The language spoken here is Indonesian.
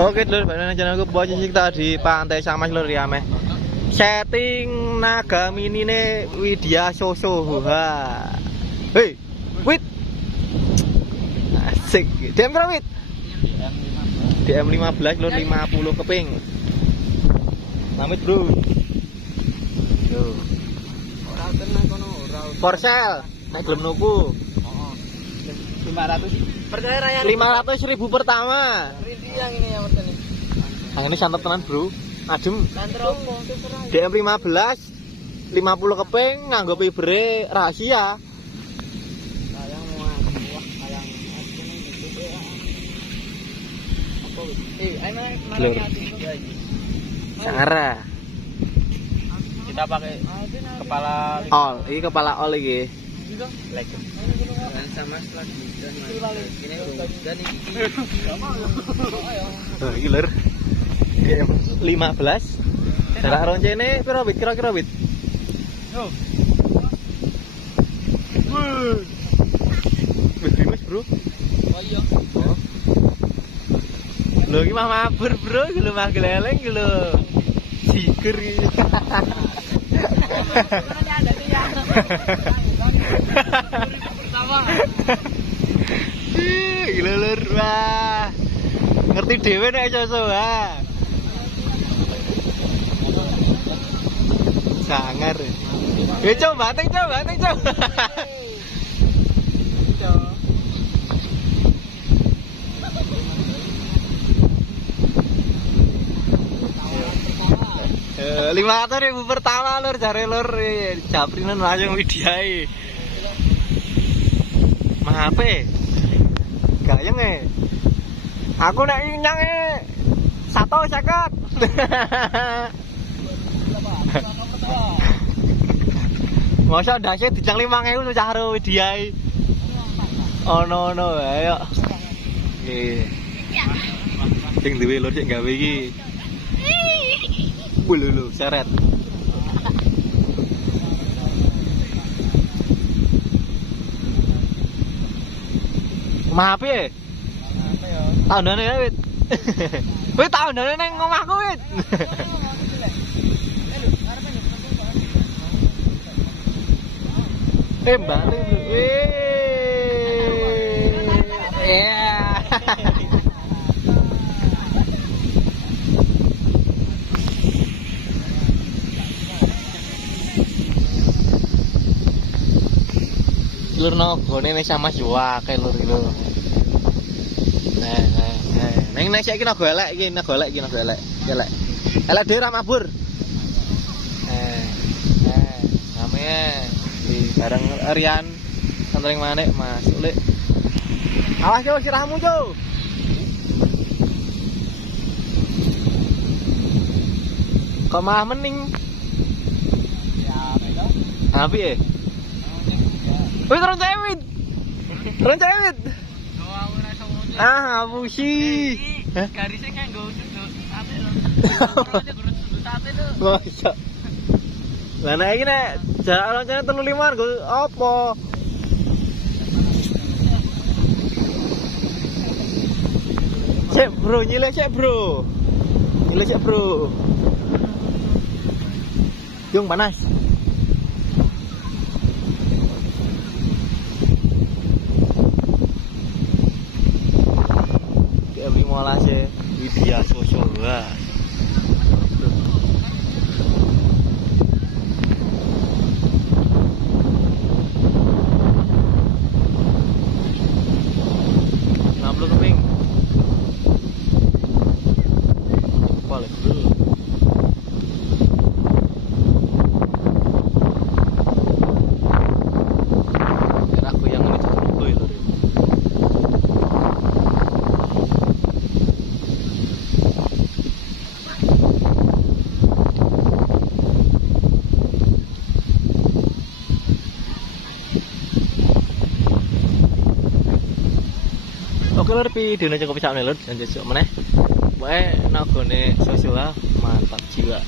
Oke lur, balik channelku posisi kita di Pantai Samas lur ya meh. Setting naga mini ne Widya Soso. Wah. Hei, wit. Asik. DM berapa wit? DM 15 lur 50 keping. Pamit bro. Yo. Ora tenang kono, ora. For sale. Nek gelem nuku. 500. Percaya raya 500.000 pertama. Rindi yang ini yang pertama. Yang ini santet tenan bro. Adem. Lantropo DM 15 50 keping nganggo pibere rahasia. Sayang muat. Wah, sayang. Apa wis? Ayo mana Sangara. kita pakai kepala All, ini kepala all iki. lek. Sama lagi dan ini dan ini. Oh, iki lur. DM 15. Jarak roncene piro bit kira-kira bit? Yo. Wis dimas, Bro. Oh iya. Oh. Lho iki mah mabur, Bro. Iki lho mah geleleng iki lho. Siger iki. Gila lur, wah. Ngerti dhewe nek Soso ha. Sangar. Coba, coba. Eh, 500.000 pertama lur, jare lur. Japrinan langsung Widyai. Mahape? Gayeng aku nek nyang 150. Masa ndase dijang 5.000 caro Widyai. Ono ayo. Nggih. Sing duwe lur sik gawe iki. Lho, seret. Maaf ya? Tahunane ya, Wit. Wit tahunane nang omahku, Wit. Balik, Bro. Iya. Lur nogone nek sama juake lur iki lho. Nek saiki nago elek iki, nago elek. Elek. Elek dhewe ra mabur. Namanya di bareng Rian santring manik Mas Ulik. Awas yo sirahmu yo. Kok malah mening? Ya, beto. Apa ya? Wih, terus cewit. Ah, abusi. Garisnya kan nggo sudut sate lho. Masa. Lah nek iki nek jarak loncene 35 nggo apa? Cek bro, nyilek cek bro. Yung panas. Molase Widya Soso. Wah. Keping. Balik dulu. Aku yang ini tutup dulu. Oke lur, video ini cukup sampai lur, dan besok meneh. Wae nagone sosial mantap jiwa.